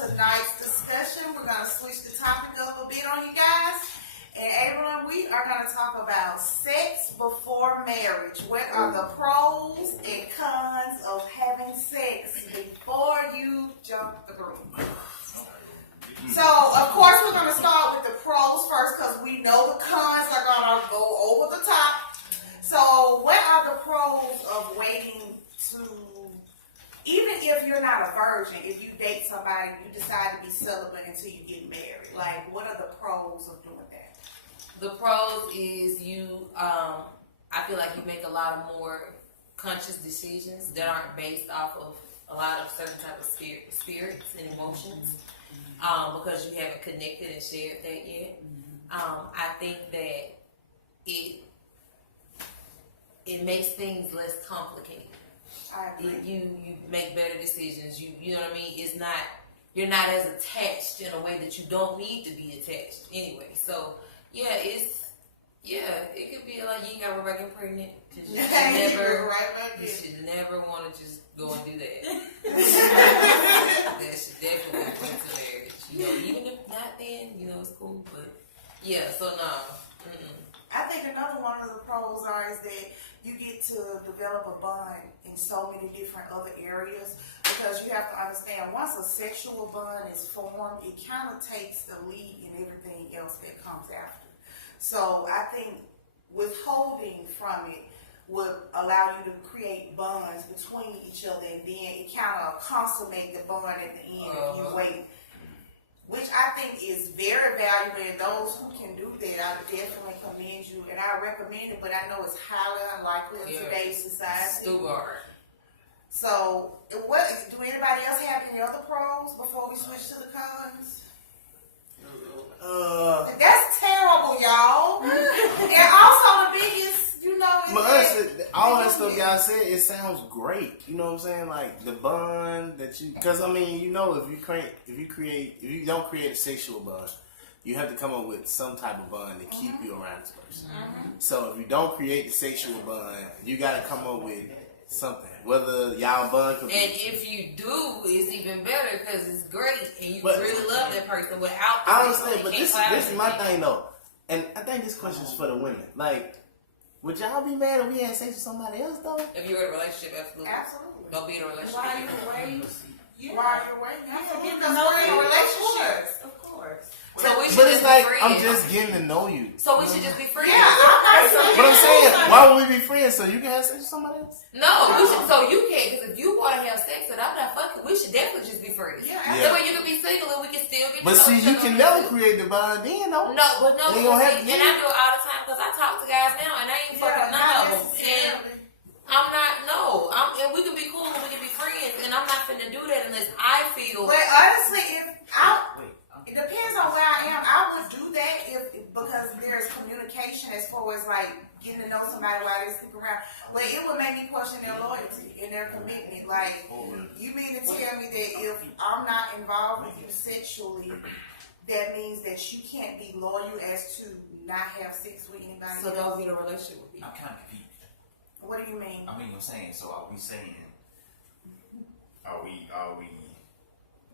tonight's discussion. We're going to switch the topic up a bit on you guys. And Abraham, we are going to talk about sex before marriage. What are the pros and cons of having sex before you jump the broom? So, of course, we're going to start with the pros first because we know the cons are going to go over the top. So, what are the pros of waiting to, even if you're not a virgin, if you date somebody, you decide to be celibate until you get married? Like, what are the pros of doing that? The pros is I feel like you make a lot of more conscious decisions that aren't based off of a lot of certain type of spirits and emotions, because you haven't connected and shared that yet. I think that it makes things less complicated. I agree. You make better decisions. You know what I mean? It's not, you're not as attached in a way that you don't need to be attached anyway. So it could be like you ain't gotta worry about getting pregnant. You should never want to just go and do that. That should definitely point to marriage. Even if not then, it's cool. But so no. I think another one of the pros is that you get to develop a bond in so many different other areas, because you have to understand, once a sexual bond is formed, it kind of takes the lead in everything else that comes after. So I think withholding from it would allow you to create bonds between each other, and then it kind of consummate the bond at the end if you wait. Which I think is very valuable, and those who can do that, I would definitely commend you, and I recommend it, but I know it's highly unlikely in today's society. Too hard. So, do anybody else have any other pros before we switch to the cons? That's terrible, y'all. And also the biggest, all that stuff y'all said, it sounds great. You know what I'm saying? Like the bond that you, because if you don't create a sexual bond, you have to come up with some type of bond to keep you around this person. So if you don't create the sexual bond, you got to come up with something. Whether y'all bond could be. And if you do, it's even better because it's great and you really love that person without. I understand, but this is my thing though, and I think this question is for the women. Like, would y'all be mad if we had sex with somebody else though? If you're in a relationship, absolutely. Don't be in a relationship. Why are you waiting? Because we're in a relationship. Of course. So we should but it's like, be friends. I'm just getting to know you. So we should just be friends. Yeah, but I'm saying, why would we be friends? So you can have sex with somebody else? No, we should. So you can't, because if you want to have sex and I'm not fucking, we should definitely just be friends. Yeah. That way you can be single and we can still get. But see, you can never create the bond then, though. No, but no. And I do it all the time because I talk to guys now and I ain't fucking none of them. And I'm not. No, and we can be cool and we can be friends, and I'm not finna do that unless I feel. But honestly, it depends on where I am. I would do that because there's communication as far as like getting to know somebody while they sleep around. But it would make me question their loyalty and their commitment. Like, you mean to tell me that if I'm not involved with you sexually, that means that you can't be loyal as to not have sex with anybody So else? don't be in a relationship with me. I'm kind of confused. What do you mean? I'm saying, so are we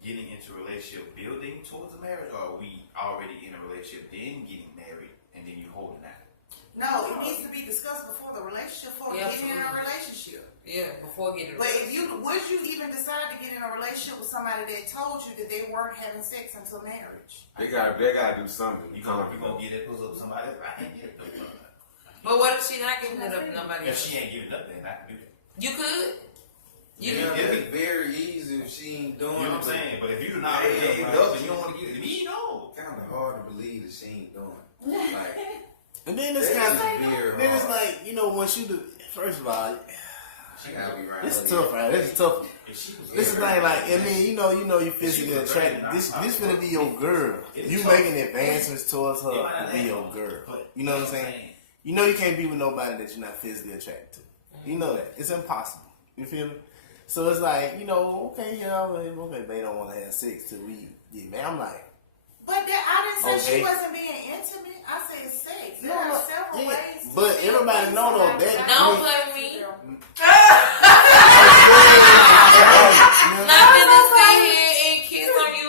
getting into a relationship building towards a marriage, or are we already in a relationship then getting married and then you holding that? No, it needs to be discussed before the relationship, before getting in a relationship. Yeah, before getting. But would you even decide to get in a relationship with somebody that told you that they weren't having sex until marriage? They gotta do something. You gonna get that pussy up to somebody else? I can't get it. But what if she not giving it up to nobody If else? she ain't giving it up, then I can do that. You could. It's very easy if she ain't doing it. You know what I'm saying? But if you're not giving it up and you don't want to give it to me, no. Kind of hard to believe that she ain't doing it. Like, and then it's kind of then it's like, once you do. First of all, she gotta be right. This is tough, right? This is tough. This is like you physically attracted. This finna be your girl. You making advancements towards her to be your girl. You know what I'm saying? You can't be with nobody that you're not physically attracted to. You know that. It's impossible. You feel me? So it's like, okay, they don't want to have sex till we get married. I'm like, but I didn't say she wasn't being intimate. I said sex. There are several ways. But everybody know though that. Don't play with me. Not gonna sit here and kiss on you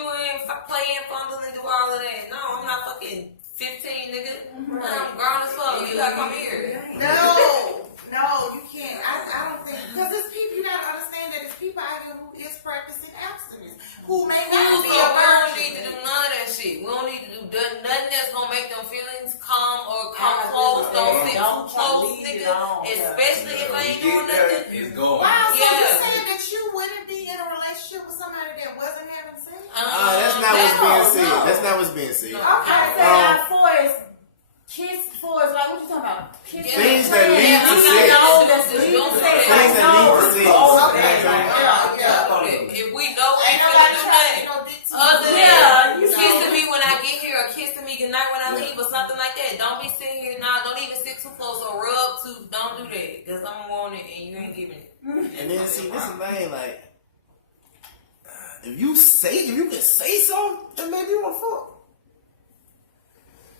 who may Cool, not so be we a don't virgin. need to do none of that shit. We don't need to do nothing that's gonna make them feelings calm or come I agree close. with Don't that. sit Don't too try to close, lead it nigga. on. Especially if I ain't doing Get there, nothing. it's going. Wow, so you Yeah. said that you wouldn't be in a relationship with somebody that wasn't having sex? That's not what's being said. That's not what's being said. No. I said for as kiss for as like what you talking about? Kiss Yeah. Things that lead to I'm sex. not No, gonna that's do this. lead Don't to do sex. that. Things that lead to sex. Okay, Yeah. yeah. If we know we Ain't ain't nobody gonna do trying to, nothing. dick to Other you. Yeah, you than know. kissing me when I get here or kissing me goodnight when I Yeah. leave or something like that. Don't be sitting here now. Don't even sit too close or rub too. Don't do that because I'm on it and you ain't giving it. And then see, this is the thing, like, if you can say something, then maybe you want to fuck.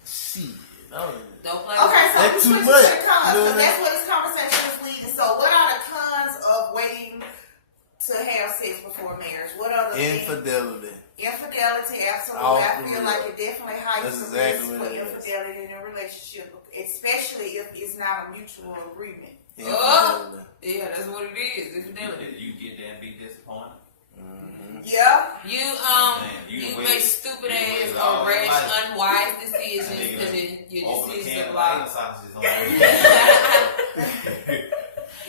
Shit, I don't even. Don't play. Okay, so That's we too switch much. to the cons, You know so what I that's what this conversation is leading. So what are the cons of waiting to have sex before marriage? What are the things? Infidelity. Infidelity, absolutely. Oh, I for feel real. like it definitely heightens That's the exactly risk what for it is. infidelity in a relationship, especially if it's not a mutual agreement. Infidelity. Yeah, that's what it is. Infidelity. You get there and be disappointed. Yeah. You you make wait- stupid you ass wait or all your rash, life. unwise decisions Nigga, because your Open a decisions can are of wrong. potato sausages on the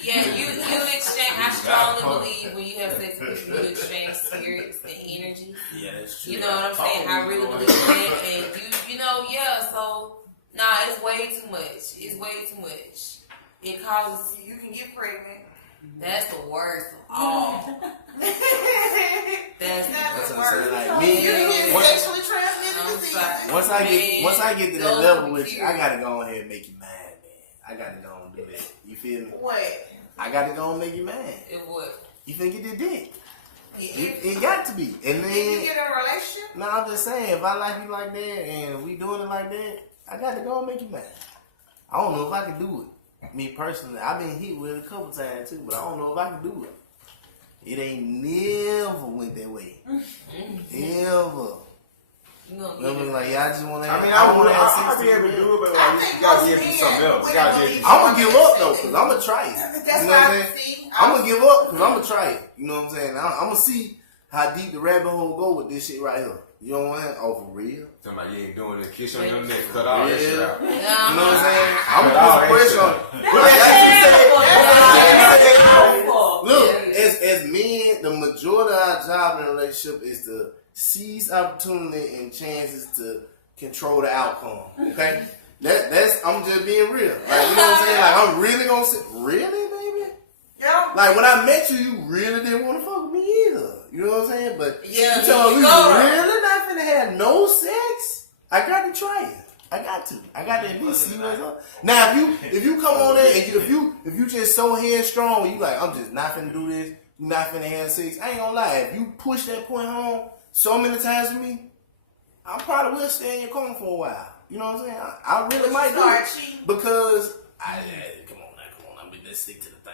Yeah, you exchange. I strongly believe when you have sex with people, you exchange spirits and energy. Yeah, that's true. You know what I'm saying? I really believe that, and you know, yeah. So nah, it's way too much. It's way too much. It causes. You can get pregnant. That's the worst of all. That's That's the what I'm saying. Like You me, can get once, sexually transmitted I'm diseases. sorry. once I get to that Those level are with you, cute. I gotta go ahead and make you mad, man. I gotta go and do that. You feel me? What? I gotta go and make you mad. It would. You think it did dick? If It got to be. And you then, get in a relationship, no, I'm just saying, if I like you like that and we doing it like that, I got to go and make you mad. I don't know if I can do it. Me personally, I've been hit with it a couple times too, but I don't know if I can do it. It ain't never went that way. Ever. You gonna You know what I get mean? it. Like, yeah, I just want to I have, mean, I want to have I'll sex be to able to real. do it, but I like, think you gotta most give me men something else. You would gotta believe give me I'm gonna give up though, cause I'm gonna try it. that's You know why what I'm I saying? see. I'm gonna give up because I'm gonna try it. You know what I'm saying? I'm gonna see how deep the rabbit hole go with this shit right here. You know what I'm saying? Oh, for real? Somebody ain't doing it. Kiss on your neck. Cut all that shit out. You know what I'm saying? Uh-huh. I'm gonna put some pressure on it. Look, as men, the majority of our job in a relationship is to seize opportunity and chances to control the outcome. Okay? That's I'm just being real. Like, you know what I'm saying? Like, I'm really gonna say, really, baby? Yeah. Like, when I met you, you really didn't want to fuck with me either. You know what I'm saying? But Yeah, you tell me you we go. really not finna have no sex? I got to try it. I got to at least see what's up. Now, if you come on there and if you just so headstrong, you like, I'm just not finna do this, you not finna have sex. I ain't gonna lie. If you push that point home so many times with me, I probably will stay in your corner for a while. You know what I'm saying? I really might do Start it cheating. because come on. Let's stick to the thing.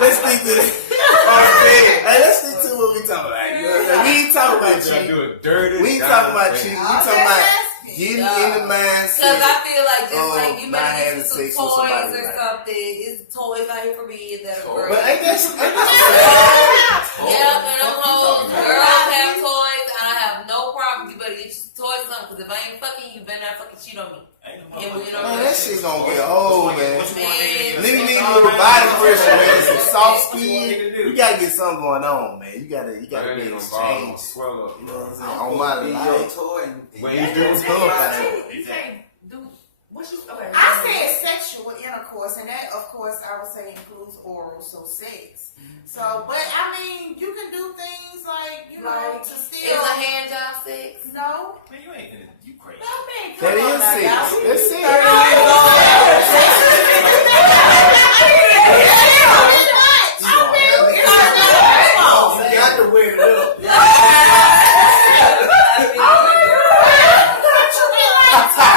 Let's stick to the. Hey, let's stick to what we talking about. You know what I'm saying? We ain't talking about You gotta cheating. do it dirty. We ain't talking about cheating. We talking about getting in the Because mindset. I feel like just Oh, like you not better having get some sex with toys somebody, or right. something. It's toys out here for me that are girls. But ain't that Yeah, and them hoes, girls have toys. I have no problem. You better get your toys on because if I ain't fucking you, better not fucking cheat on me. Yeah, we know Man, that shit gonna get old, man. What you want nigga to Nigga do? need a little body pressure, man. Some soft skin. You gotta get something going on, man. You gotta be That able nigga to gonna exchange. swell up. You know what I'm saying? On my Be your life. toy and When you you do It's tough, man. You can't do what you okay. I said sexual intercourse, and that, of course, I would say includes oral, so sex. So, but I mean, you can do things like, you know, Like, to Is still. a hand job sex? No. Man, you ain't gonna, you crazy. That is sex. That's sex. You got to wear it up.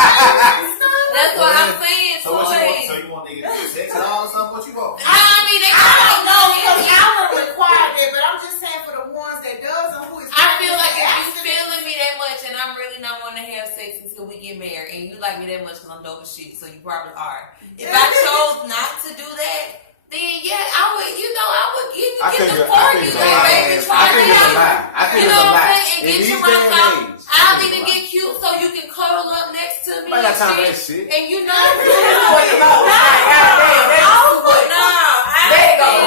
That's what I'm saying. So what you want? So Toys. you want nigga to do sex and all or something? What you want? I mean, they I don't know got because y'all don't require that, but I'm just saying for the ones that does and who is. I feel like if you feeling me that much and I'm really not wanting to have sex until we get married and you like me that much because I'm dope as shit, so you probably are. If I chose not to do that, then yeah, I would, you know, I would give you I give got time for that shit. And you know,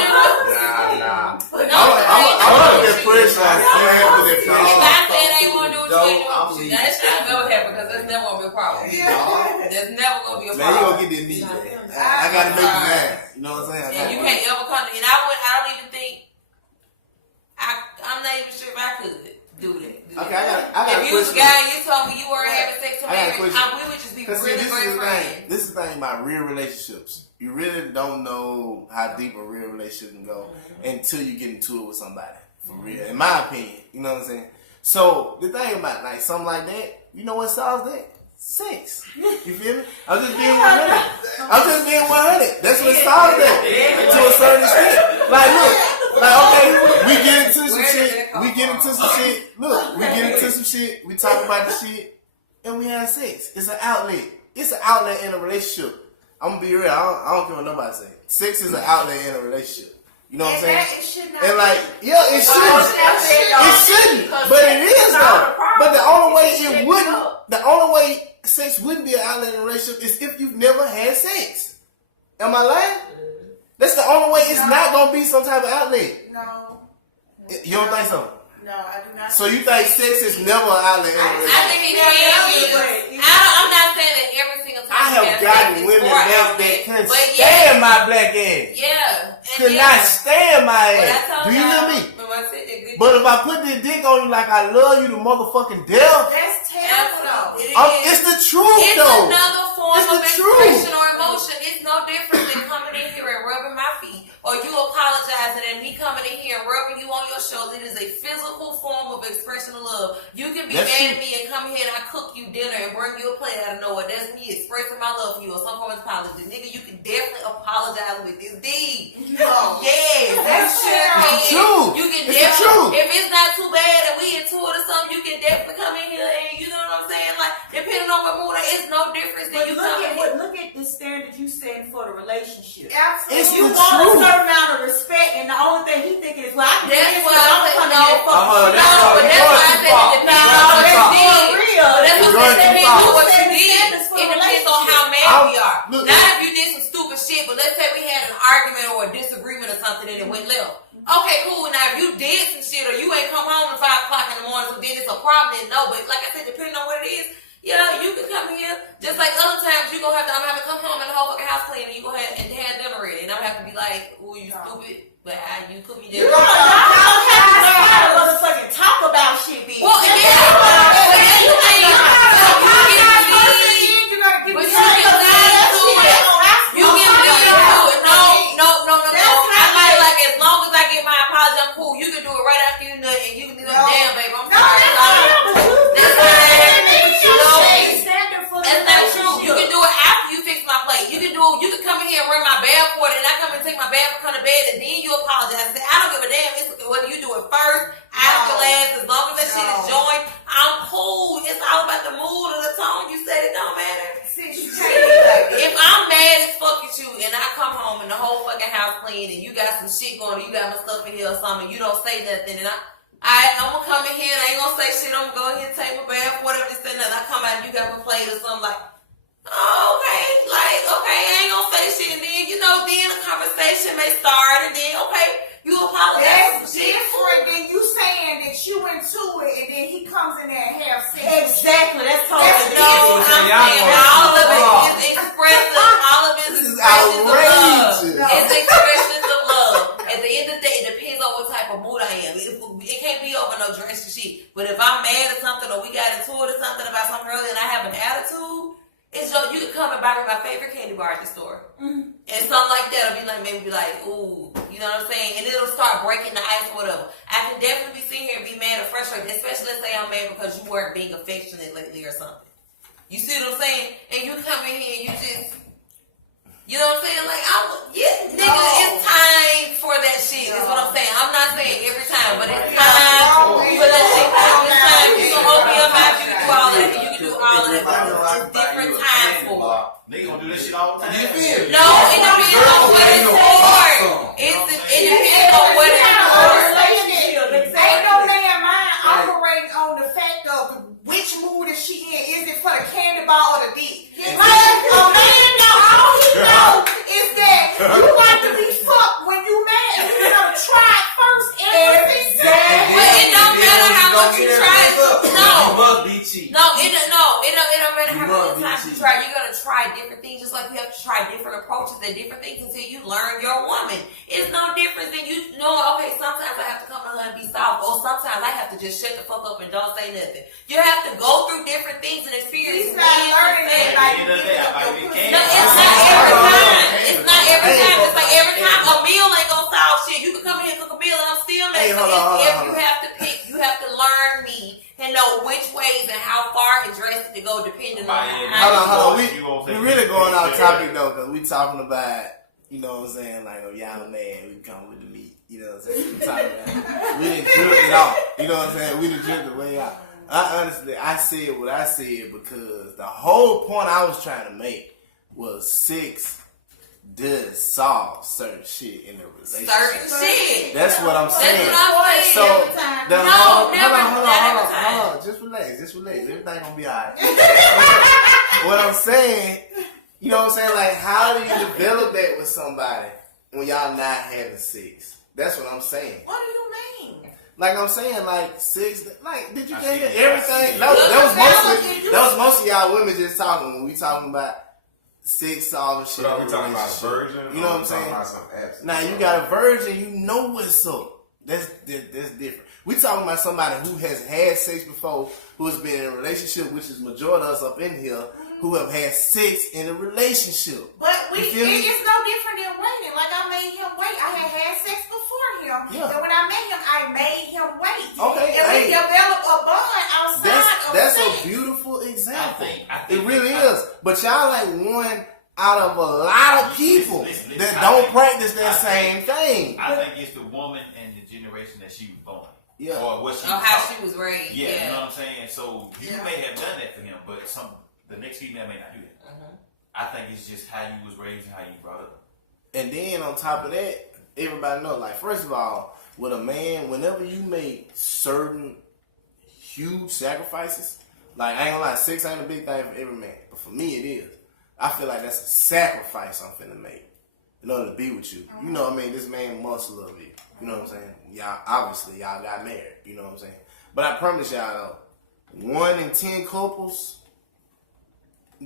Nah. But no, I'm gonna put that pressure on. I'm gonna have to put that pressure on. not saying they want to do what you ain't doing with you. That shit ain't never happen because that's never gonna be a problem. There's never gonna be a Man, you problem. gonna get that meat, man. I gotta make you mad. You know what I'm saying? And you can't ever come to, and I don't even think, I'm not even sure if I could do that. Okay, I got If a you was a question. guy and you told me you weren't having sex to I got a marriage, question. we would just be Cause see, really this great is the friends. thing. This is the thing about real relationships. You really don't know how deep a real relationship can go until you get into it with somebody. For real, in my opinion. You know what I'm saying? So the thing about like something like that, you know what solves that? Sex. You feel me? I'm just being 100. That's what solves that to a certain extent. Like look, like okay, we get into some shit. Look, we get into some shit. We talk about the shit, and we have sex. It's an outlet. It's an outlet in a relationship. I'm gonna be real. I don't care what nobody say. Sex is an outlet in a relationship. You know what I'm saying? It should not And like, be. yeah, it shouldn't. It shouldn't. But it is though. But the only way it wouldn't, the only way sex wouldn't be an outlet in a relationship is if you've never had sex. Am I lying? That's the only way it's not gonna be some type of outlet. No. You don't think so? No, I do not. So you think sex is never an outlet in a I relationship? think it can be. I'm not saying that every single time. I have you gotten sex is women for that outlet, couldn't but stand my black ass. Yeah. And Could not stand my But I ass. told Do you hear y'all, me? when I said that good But if I put this dick on you like I love you to motherfucking death, That's terrible though. it's the truth It's though. another form It's of the truth. expression or emotion. It's no different than coming in here and rubbing my feet, or you apologizing and me coming in here and rubbing you on your shoulder. It is a physical form of expression of love. You can be That's mad true. at me and come here and I cook you dinner and bring you a plate out of nowhere. That's me expressing my love for you or some form of apology. Nigga, you can definitely apologize with this deed. No. Yes, that's It's the truth. You can It's the definitely, truth. if it's not too bad and we into it or something, you can definitely come in here and you know what I'm saying? Like, depending on what mood, it's no difference than But you come in here. look at the standard you setting for the relationship. Absolutely. It's You the want truth. a certain amount of respect, and the only thing he thinking is, well, I can do That's this, why but I I'm said coming no. in and fucking That's No, but that's why I said it depends on what you that's did. for real. But that's what You're I said, going depends too on far. what you Setting did. standards for It a depends on how mad I'm- we are. look, Not if you did some stupid shit, but let's say we had an argument or a disagreement or something and it went left. Okay, cool. Now if you did some shit or you ain't come home at 5 o'clock in the morning, so then it's a problem, then no. But like I said, depending on what it is, yeah, you can come here. Just like other times, I'm gonna have to come home and the whole fucking house clean, and you go ahead and have dinner ready, and I'm gonna have to be like, "Ooh, you stupid," but you cook me dinner. Y'all have to motherfucking talk about shit, bitch. Well, yeah, but then you think You're gonna give but me you can lead into it. You can lead into it. No. I like as long as I get my apology, I'm cool. You can do it right after you nut, and you can do it. Damn, babe, I'm sorry. That's not true. You can do it after you fix my plate. You can come in here and run my bath for it, and I come and take my bath and come to bed, and then you apologize. Say, I don't give a damn whether you do it first, after, last, as long as that shit is joined, I'm cool. It's all about the mood or the tone. You said it don't matter. If I'm mad as fuck at you and I come home and the whole fucking house clean and you got some shit going, you got my stuff in here or something, you don't say nothing, and I'm gonna come in here and I ain't gonna say shit. I'm gonna go ahead and take my bath, whatever this and that. I come out and you got my plate or something like, oh, okay, I ain't gonna say shit. And then, then a conversation may start and then, okay, you apologize for That's some shit. different than you saying that you into it and then he comes in there and have sex. Exactly, that's totally That's No, I'm saying all of it is expressive. All of it This is is expressions of love. outrageous. It's expressions of love. At the end of the day, it depends on what type of mood I am. It can't be over no drastic shit. But if I'm mad at something or we got into it or something about something earlier and I have an attitude, it's you can come and buy me my favorite candy bar at the store. Mm-hmm. And something like that will be like, ooh, you know what I'm saying? And it'll start breaking the ice or whatever. I can definitely be sitting here and be mad or frustrated, especially let's say I'm mad because you weren't being affectionate lately or something. You see what I'm saying? And you come in here and you just, you know what I'm saying? Like, nigga, it's time for that shit, is what I'm saying. I'm not saying every time, but it's time for that shit. It's time. You can open your mouth, you can do all that, and you can do all of that, but it's different time for it. Nigga gonna do this shit all the time. You feel me? No, it depends on what it's for. It depends on what it's for. Ain't no man mind operating on the fact of which mood is she in. Is it for the candy bar or the dick? You like to be fucked when you mad, and you gotta try it first every time. But it don't matter how much you try. No. You must be cheap. No, it don't matter how must many be times you cheap. try. You're gonna try different things, just like you have to try different approaches and different things until you learn your woman. It's no different than you know. Okay, sometimes I have to come to her and be soft, or sometimes I have to just shut the fuck up and don't say nothing. You have to go through different things and experience. He's not learning that like At the end of the day, I might be you No, it's not every time. It's not every time. It's like every time a meal ain't gonna solve shit. You can come in and cook a meal and I'm still mad. Hey, So hold on. you have to pick. You have to learn me and know which ways and how far and drastic to go depending on how. Hold on. We really going off topic though, because we talking about, you know what I'm saying, like, oh, y'all mad, we come with the meat. You know what I'm saying? We talking about, we didn't drip it off. You know what I'm saying? We didn't drip it way out. I said what I said because the whole point I was trying to make was sex does solve certain shit in a relationship. Certain shit. That's what I'm saying. That's what I'm saying. So, hold Never. on. Just relax. Everything gonna be alright. What I'm saying, you know what I'm saying? Like, how do you develop that with somebody when y'all not having sex? That's what I'm saying. What do you mean? Like I'm saying, like sex. Like, did you hear everything? That was most of y'all women just talking when we talking about sex solving shit. But are we talking about relationship. virgin? You know what I'm saying? Now you got a virgin, you know what's up. That's different. We talking about somebody who has had sex before, who has been in a relationship, which is majority of us up in here, who have had sex in a relationship. But You feel me? it's no different than waiting. Like, I made him wait. I had sex before him. Yeah. And when I met him, I made him wait. Okay, And hey. we developed a bond outside of That's sex. a beautiful example. I think It really is. But y'all like one out of a lot of people Listen, that I don't think- practice that I same thing. I think it's the woman and the generation that she was born. Yeah. Or what she Or was how taught. she was raised. Yeah, you know Yeah. what I'm saying? So you Yeah. may have done that for him, but the next female may not do that. I think it's just how you was raised and how you brought up. And then on top of that, everybody know, like, first of all, with a man, whenever you make certain huge sacrifices, like, I ain't gonna lie, sex ain't a big thing for every man, but for me it is. I feel like that's a sacrifice I'm finna make in order to be with you. You know what I mean? This man must love you. You know what I'm saying? Y'all, obviously, y'all got married. You know what I'm saying? But I promise y'all, though, 1 in 10 couples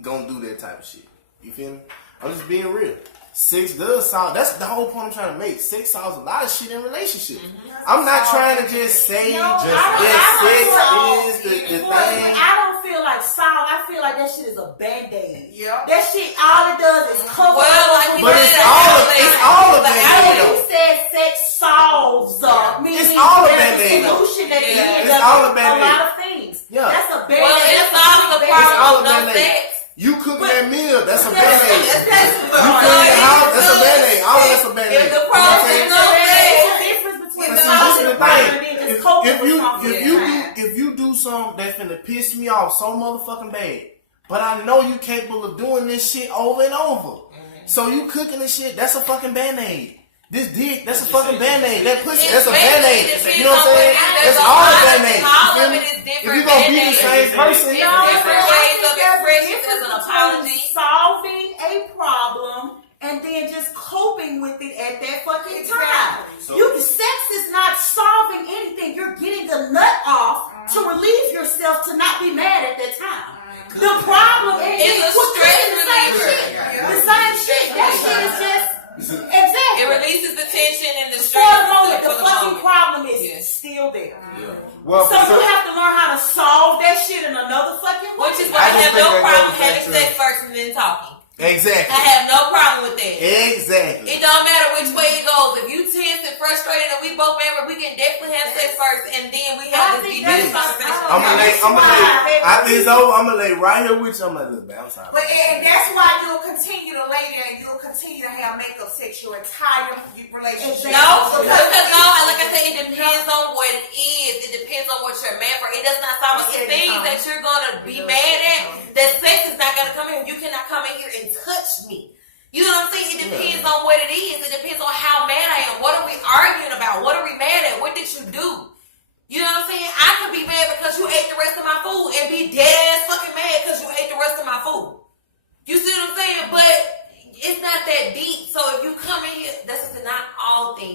gonna do that type of shit. You feel me? I'm just being real. Sex does solve. That's the whole point I'm trying to make. Sex solves a lot of shit in relationships. I'm not trying to just say No, that sex is the thing. I don't feel like solve. I feel like that shit is a band-aid. Yeah. That shit, all it does is cover Well, up. like you But said, it's all a like, band-aid, You though. said sex solves, meaning It's all a there's band-aid, though. solution at the Yeah. end It's of all a a band-aid. lot of things. Yeah. That's a band-aid. Well, it's That's all the a It's all problem a of no band-aid. sex. You cooking that meal, that's a That's band-aid. You fine. clean the house, that's a band-aid. All of that's a band-aid. If the You know what I'm problem saying? is no sex, There's a difference between But the see, this is the and the thing. just coping with something. If you do something that's finna piss me off so motherfucking bad, but I know you capable of doing this shit over and over, so you cooking this shit, that's a fucking band-aid. This dick, that's a fucking band-aid. That pussy, that's a band-aid. You know what I'm saying? That's all a band-aid. All You feel of me? it is If different. you gonna be the Band-Aids. same person, It's different ways of expression as an apology. Solving a problem and then just coping with it at that fucking time. So- Sex is not solving anything. You're getting the nut off to relieve yourself to not be mad at that time. The problem is It's a quit stress doing the same reliever. shit. The same shit. That shit is just exactly. It releases the tension and the For stress. the moment, the for fucking moment. problem is Yeah. still there. Well, So you have to learn how to solve that shit in another fucking way. Which is why I I just have think no that problem goes back having to- sex first and then talking. exactly, I have no problem with that. exactly. It don't matter which way it goes. If you tense and frustrated and we both mad, we can definitely have sex first and then we I have this think deep that's- conversation. I'm gonna lay after it's over, I'm gonna lay right here with you. I'm gonna look bounce out. But and that's why you'll continue to lay there and you'll continue to have makeup sex your entire relationship. No, Because because no, like I said, it depends on what it is. It depends on what you're mad for. It does not solve the things that you're gonna be mad at. That sex is not gonna come in. You cannot come in here and touch me. You know what I'm saying? It depends on what it is. It depends on how mad I am. What are we arguing about? What are we mad at? What did you do? You know what I'm saying? I could be mad because you ate the rest of my food and be dead ass fucking mad because you ate the rest of my food. You see what I'm saying? But it's not that deep. So if you come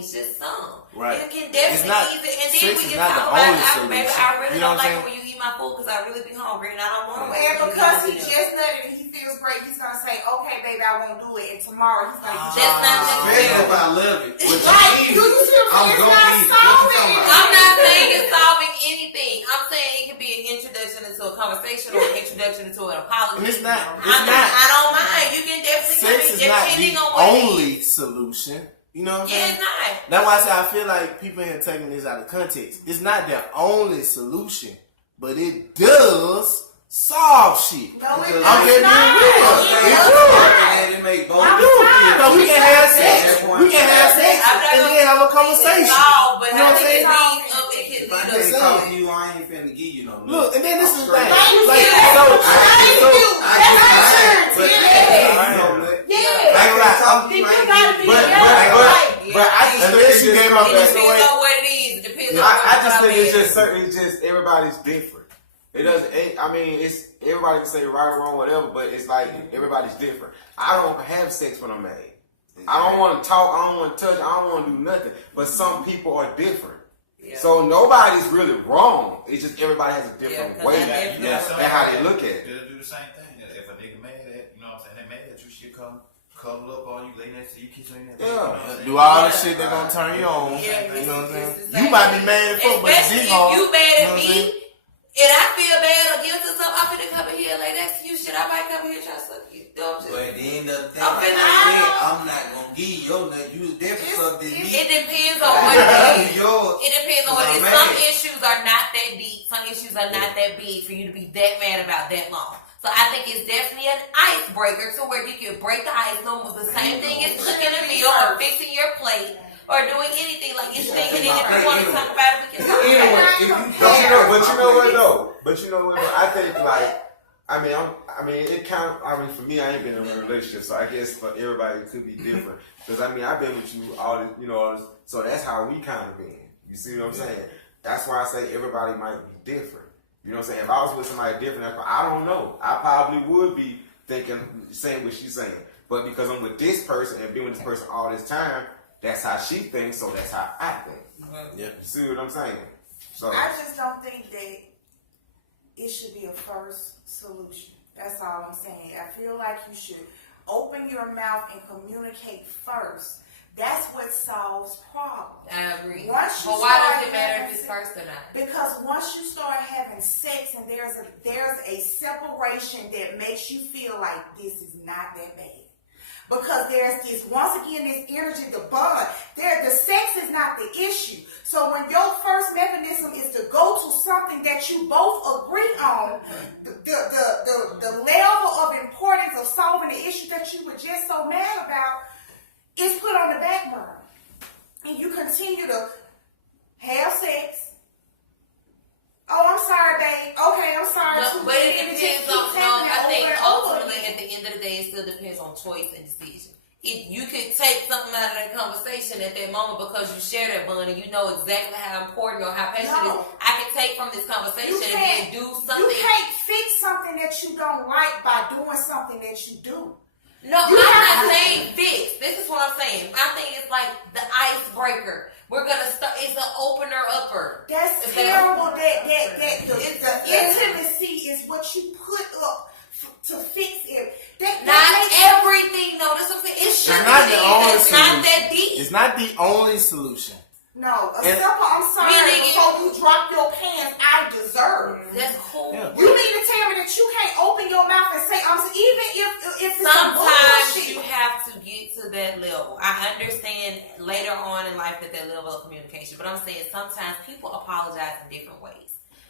It's just some. Right. It can definitely It's not- ease it. And then sex we is can not talk the about only it. Baby, solution. I really You know don't what I'm like it saying? when you eat my food because I really be hungry and I don't want to wait. And till you because he get just nutted and he feels great, he's gonna say, "Okay, baby, I won't do it." And tomorrow he's gonna. That's not Especially if I love it. Which Like, I do you see what I'm I'm saying? gonna It's eat. not What you solving talking it. about? I'm not saying it's solving anything. I'm saying it can be an introduction into a conversation or an introduction into an apology. And it's not. I don't mind. You can definitely Sex is not depending the on what only solution. You know what I'm it saying? is. It's not. That's why I say I feel like people here taking this out of context. It's not the only solution, but it does solve shit. No, it Because I'm does just being not. real. It It's does true. not. And it make both. I do. Because we can have sex. We can have sex I'm not and gonna then have a It's conversation. solved, but You know I what I'm think it saying? leads up. It can If I lead can't up. talk to you, I ain't finna give you no. Look, and then this is the thing. Thank you. Like, Thank so, you. I That's just insurance. but Yeah. I Yeah. can't talk to Then you. you gotta be But right. But I just unless think you it's gave just up It that depends way. on what it is. It depends on I just what think I'm it's in. just certain. It's just everybody's different. It doesn't. I mean, it's everybody can say right or wrong, whatever. But it's like everybody's different. I don't have sex when I'm married. I don't want to talk. I don't want to touch. I don't want to do nothing. But some people are different. Yeah. So nobody's really wrong. It's just everybody has a different Yeah, 'cause way I definitely- and how they look at it. They'll do the same thing. If a nigga mad at, you know what I'm saying, they mad at you, shit come cuddle up on you, lay next to you, kiss on your neck. Yeah. You know what I'm saying? Do all the shit that gonna turn you on. Yeah, You know what I'm saying? it's the You same. might be mad as fuck, but Especially dick if hard. you mad You at know what I'm saying? me and I feel bad or guilty or something, I'm finna come in here like that's you shit. I might come in here try to suck you. Don't But at just. the end of the day, I'm like finna- I said, I'm not gonna give you your nut. You different something than me. It depends on what it is. Yours. It depends on what it is. I'm Some mad. issues are not that deep. Some issues are not that big for you to be that mad about that long. So I think it's definitely an icebreaker to where you can break the ice. No, the same thing as cooking a meal or fixing your plate or doing anything like it's thinking. And if you want to talk about it, we can talk about it. Anyway, if you But you know what though? But you know what though? I think like, I mean, it kind of, I mean, for me, I ain't been in a relationship, so I guess for everybody it could be different. Because I mean, I've been with you all this, you know, all this, so that's how we kind of been. You see what I'm saying? That's why I say everybody might be different. You know what I'm saying? If I was with somebody different, I don't know. I probably would be thinking, saying what she's saying. But because I'm with this person and been with this person all this time, that's how she thinks, so that's how I think. Yeah. You see what I'm saying? So I just don't think that it should be a first solution. That's all I'm saying. I feel like you should open your mouth and communicate first. That's what solves problems. I agree. Once you But why start does it matter having if it's sex- first or not? Because once you start having sex and there's a separation that makes you feel like this is not that bad. Because there's this, once again, this energy, the bond. The sex is not the issue. So when your first mechanism is to go to something that you both agree on, the level of importance of solving the issue that you were just so mad about is put on the back burner. And you continue to have sex. Oh, I'm sorry, babe. Okay, I'm sorry. No, too. but it And depends just keeps on. No, happening I think over and over ultimately again. at the end of the day, it still depends on choice and decision. If you could take something out of that conversation at that moment because you share that bond and you know exactly how important or how passionate it is, No. I can take from this conversation and then do You something. can't fix something that you don't like by doing something that you do. No, I'm You not have to- saying fix. This is what I'm saying. I think it's like the icebreaker. We're gonna start. It's an opener upper. That's It's terrible. an- The intimacy is what you put up to fix it. That Not makes- everything, though. That's what I'm saying. It should not be. the only It's not solution. that deep. It's not the only solution. No, a And- simple I'm sorry Meaning before you drop your pants, I deserve. That's cool. Yeah. You mean to tell me that you can't open your mouth and say, even if it's some Sometimes bullshit. you have to get to that level. I understand later on in life that level of communication, but I'm saying sometimes people apologize in different ways.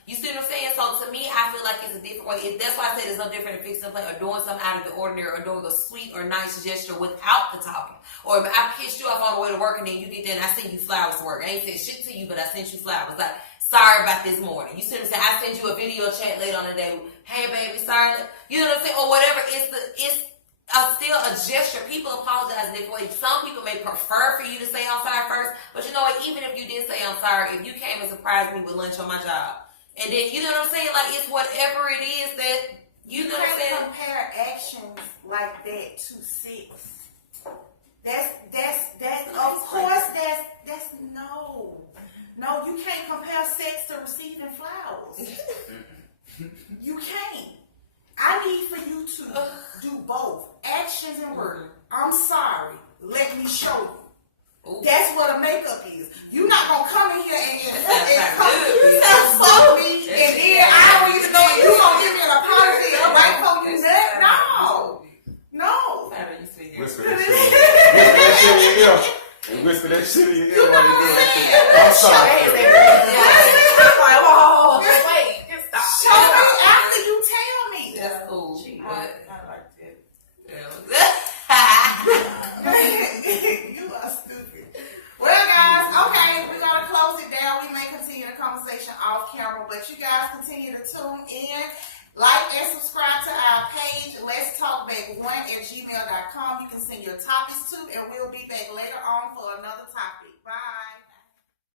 You see what I'm saying? So to me, I feel like it's a different way. That's why I said it's no different than fixing a plate or doing something out of the ordinary or doing a sweet or nice gesture without the talking. Or if I pissed you off on the way to work and then you get there and I send you flowers to work. I ain't said shit to you, but I sent you flowers. Like, sorry about this morning. You see what I'm saying? I sent you a video chat later on the day. Hey, baby, sorry. You know what I'm saying? Or whatever. It's still a gesture. People apologize in different ways. Some people may prefer for you to say I'm sorry first, but you know what? Even if you did say I'm sorry, if you came and surprised me with lunch on my job, and then you know what I'm saying, like it's whatever it is that you know what I'm saying. Compare actions like that to sex. That's of course that's nose. You can't. I need for you to do both actions and words. I'm sorry. Let me show you. Ooh. That's what a makeup is. You're not gonna come in here and That's come good. insult me, and then I don't even know you gonna give me an apology right before you nut. No. Whisper that shit in your ear. And whisper that shit in your ear You know while what I'm you do it. saying? I'm sorry. Like, whoa, wait, stop. Show me after you tell me. That's cool. But, I like that. You are stupid. Well, guys, okay, we're gonna close it down. We may continue the conversation off camera, but you guys continue to tune in. Like and subscribe to our page, Let's Talk Back1 at gmail.com. You can send your topics to, and we'll be back later on for another topic.